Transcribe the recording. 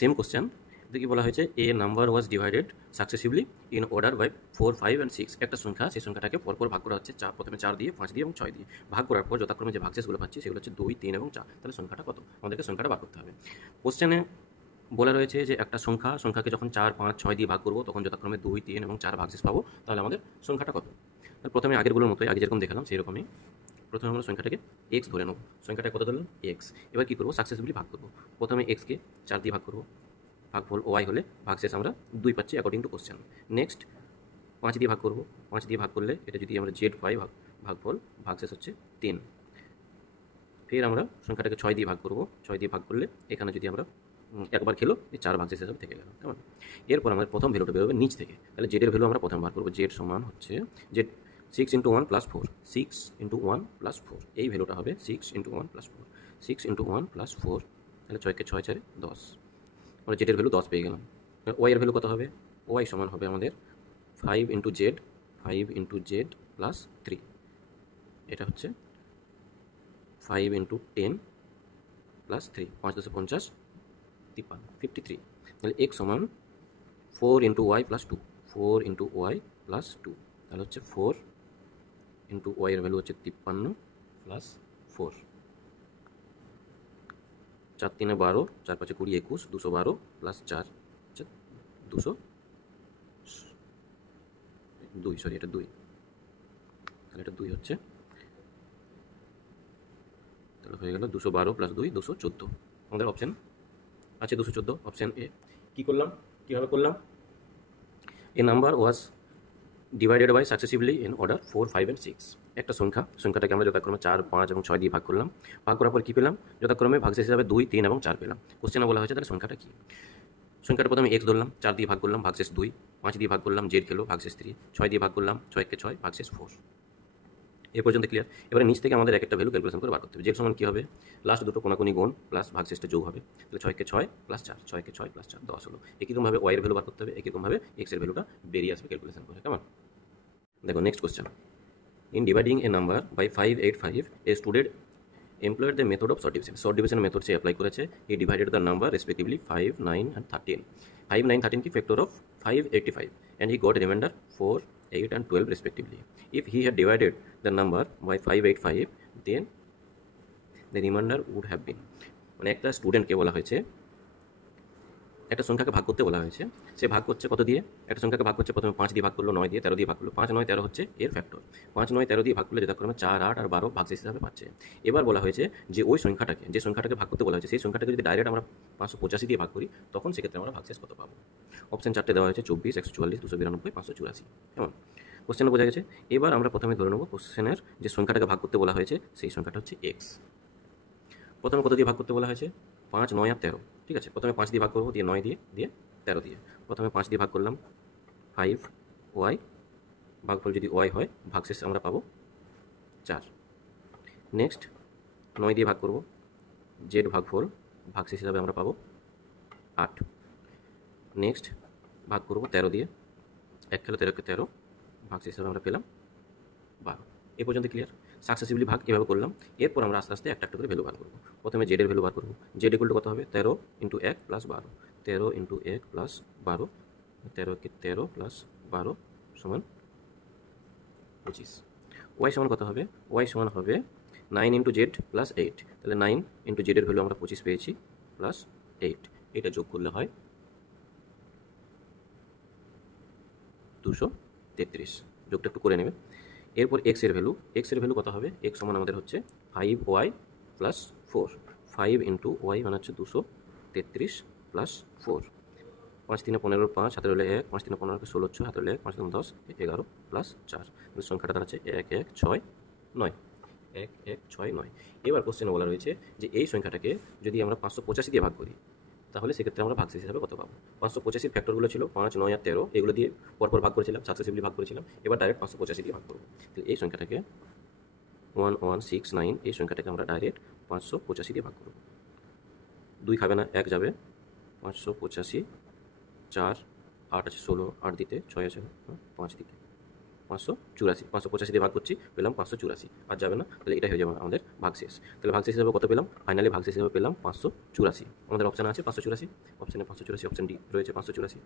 Same question দেখি বলা হয়েছে a number was divided successively in order by 4, 5 and 6। একটা সংখ্যা, সেই সংখ্যাটাকে পরপর ভাগ করা হচ্ছে প্রথমে 4 দিয়ে, 5 দিয়ে এবং 6 দিয়ে। ভাগ করার পর যথাক্রমে যে ভাগশেষগুলো পাচ্ছি সেগুলো হচ্ছে 2, 3 এবং 4। তাহলে সংখ্যাটা কত? আমাদেরকে সংখ্যাটা বার করতে হবে। কোশ্চেনে বলা রয়েছে যে একটা সংখ্যাকে যখন 4, 5, 6 দিয়ে ভাগ করবো তখন যথাক্রমে 2, 3 এবং 4 ভাগশেষ পাবো। তাহলে আমাদের সংখ্যাটা কত? তাহলে প্রথমে আগেরগুলোর মতোই, আগে যেরকম দেখালাম সেরকমই প্রথমে আমরা সংখ্যাটাকে এক্স ধরে নেব। সংখ্যাটা কত ধরলাম? এক্স। এবার কী করবো? সাকসেসফুলি ভাগ করবো। প্রথমে এক্সকে 4 দিয়ে ভাগ করবো, ভাগফল ওয়াই হলে ভাগশেষ আমরা 2 পাচ্ছি অ্যাকর্ডিং টু কোশ্চেন। নেক্সট 5 দিয়ে ভাগ করবো, 5 দিয়ে ভাগ করলে এটা যদি আমরা জেড পাই, ভাগফল ভাগশেষ হচ্ছে 3। ফের আমরা সংখ্যাটাকে 6 দিয়ে ভাগ করবো, 6 দিয়ে ভাগ করলে এখানে যদি আমরা একবার খেলো এই 4 ভাগশেষ হিসাবে থেকে গেল, কেমন? এরপর আমাদের প্রথম ভ্যালুটা বেরোবে নিচ থেকে। তাহলে জেডের ভ্যালু আমরা প্রথমে বার করবো। জেড সমান হচ্ছে জেড 6 × 1 + 4, 6 × 1 + 4। এই ভ্যালুটা হবে 6 × 1 + 4, 6 × 1 + 4। তাহলে 6কে 6, 4, 10। আমরা জেডের ভ্যালু 10 পেয়ে গেলাম। ওয়াই এর ভ্যালু কত হবে? ওয়াই সমান হবে আমাদের 5 × জেড, 5 × জেড + 3। এটা হচ্ছে 5 × 10 + 3, 5 × 10 = 50, 53, 53। তাহলে x সমান 4 × y + 2, 4 × y + 2। তাহলে হচ্ছে 4 × y এর ভ্যালু হচ্ছে 53 + 4, 4 × 3 = 12, 4 × 5 = 20, 21, 212 + 4 হচ্ছে 202, সরি এটা 2। তাহলে এটা 2 হচ্ছে, তাহলে হয়ে গেল 212 + 2, 214। আমাদের অপশান আছে 214, অপশান এ। কী করলাম? কীভাবে করলাম? A number was divided by successively in order 4, 5 and 6। একটা সংখ্যাটাকে আমরা যথাক্রমে 4, 5 এবং 6 দিয়ে ভাগ করলাম। ভাগ করার পর কী পেলাম? যথাক্রমে ভাগশেষ হিসাবে 2, 3 এবং 4 পেলাম। কোশ্চেনে বলা হয়েছে তাহলে সংখ্যাটা কী? সংখ্যাটা প্রথমে এক্স ধরলাম, 4 দিয়ে ভাগ করলাম, ভাগশেষ 2, 5 দিয়ে ভাগ করলাম, জেড খেলো, ভাগশেষ 3, 6 দিয়ে ভাগ করলাম, 6কে 6, ভাগশেষ 4। এ পর্যন্ত ক্লিয়ার? এবারে নিচ থেকে আমাদের একটা ভ্যালু ক্যালকুলেশন করে বার করতে হবে। জেড সমান কী হবে? লাস্ট দুটো কোনাকুনি গুণ প্লাস ভাগশেষটা যোগ হবে। তাহলে 6কে 6 + 4, 6কে 6 + 4, 10 হলো। একইরকমভাবে ওয়াই এর ভ্যালু বার করতে হবে, একইরকমভাবে এক্স এর ভ্যালুটা বেরিয়ে আসবে ক্যালকুলেশন করে, কেমন? দেখো next question. In dividing a number by 5, 8, 5, a student employed the method of short division. Short division method से apply করেছে। He divided the number respectively 5, 9 and 13. 5, 9, 13 की factor of 585 and he got remainder 4, 8 and 12 respectively. If he had divided the number by 585, then the remainder would have been, মানে একটা স্টুডেন্টকে বলা হয়েছে একটা সংখ্যাকে ভাগ করতে বলা হয়েছে। সে ভাগ করছে কত দিয়ে? একটা সংখ্যাকে ভাগ করছে প্রথমে 5 দিয়ে ভাগ করলো, 9 দিয়ে, 13 দিয়ে ভাগ করলো। 5, 9, 13 হচ্ছে এর ফ্যাক্টর। 5, 9, 13 দিয়ে ভাগ করলে যথাক্রমে 4, 8 আর 12 ভাগশেষ হিসাবে পাচ্ছে। এবার বলা হয়েছে যে ওই সংখ্যাটাকে, যে সংখ্যাটাকে ভাগ করতে বলা হয়েছে সেই সংখ্যাটাকে যদি ডাইরেক্ট আমরা 585 দিয়ে ভাগ করি তখন সেক্ষেত্রে আমরা ভাগশেষ কত পাবো? অপশন 4টে দেওয়া হয়েছে, 24, 144, 292, 584, কেমন? কোশ্চেনে বোঝা গেছে। এবার আমরা প্রথমে ধরে নেব কোশ্চেনের যে সংখ্যাটাকে ভাগ করতে বলা হয়েছে সেই সংখ্যাটা হচ্ছে এক্স। প্রথমে কত দিয়ে ভাগ করতে বলা হয়েছে? 5, 9 আর 13। ঠিক আছে, প্রথমে 5 দিয়ে ভাগ করবো, দিয়ে 9 দিয়ে, দিয়ে 13 দিয়ে। প্রথমে 5 দিয়ে ভাগ করলাম, 5 ওয়াই, ভাগফল যদি ওয়াই হয় ভাগশেষ আমরা পাবো 4। নেক্সট 9 দিয়ে ভাগ করবো, জেড ভাগফল ভাগশেষ হিসাবে আমরা পাবো 8। নেক্সট ভাগ করবো 13 দিয়ে, 1 খেলো 13কে 13, ভাগশেষ হিসাবে আমরা পেলাম 12। এ পর্যন্ত ক্লিয়ার? সাকসেসিভলি ভাগ এভাবে করলাম। এরপর আমরা আস্তে আস্তে একটা একটা করে ভ্যালু বার করবো। প্রথমে জেডের ভ্যালু বার করবো। জেড ইকুয়াল টু কত হবে? 13 × 1 + 12, 13 × 1 + 12, 13কে 13 + 12 সমান 25। ওয়াই সমান কত হবে? ওয়াই সমান হবে 9 × জেড + 8। তাহলে 9 × জেডের ভ্যালু আমরা 25 পেয়েছি, প্লাস 8, এটা যোগ করলে হয় 233। যোগটা একটু করে নেবে। এরপর এক্স এর ভ্যালু কত হবে? এক্স সমান আমাদের হচ্ছে 5y + 4। 5 × y মানে হচ্ছে 233 + 4। 5, 3, 15, 5, হাতে রইলে 1, 5, 3, 15, 16, 6, হাতে রইলে 1, 5, 3, 10, 11 + 4। সংখ্যাটা দাঁড়াচ্ছে 1, 1, 6, 9। 1, 1, 6, 9। এবার কোশ্চেনে বলা রয়েছে যে এই সংখ্যাটাকে যদি আমরা 585 দিয়ে ভাগ করি তাহলে সেক্ষেত্রে আমরা ভাগশেষ হিসাবে কত পাবো? 585 ফ্যাক্টরগুলো ছিল 5, 9 আর 13, এগুলো দিয়ে পরপর ভাগ করেছিলাম, সাকসেসিভলি ভাগ করেছিলাম। এবার ডাইরেক্ট 585 দিয়ে ভাগ করবো। তাহলে এই সংখ্যাটাকে 1169, এই সংখ্যাটাকে আমরা ডাইরেক্ট 585 দিয়ে ভাগ করবো। 2 খাবে না, 1 যাবে, 585, 4, 8 আছে 16, 8 দিতে, 6 আছে 5 দিতে, 584, 585 দিয়ে ভাগ করছি, পেলাম 584, আর যাবে না, তাহলে এটাই হয়ে যাবে আমাদের ভাগশেষ। তাহলে ভাগশেষ হিসাবে কত পেলাম? ফাইনালি ভাগশেষ হিসাবে পেলাম 584। আমাদের অপশান আছে 584, অপশানে 584, অপশান ডি রয়েছে 584।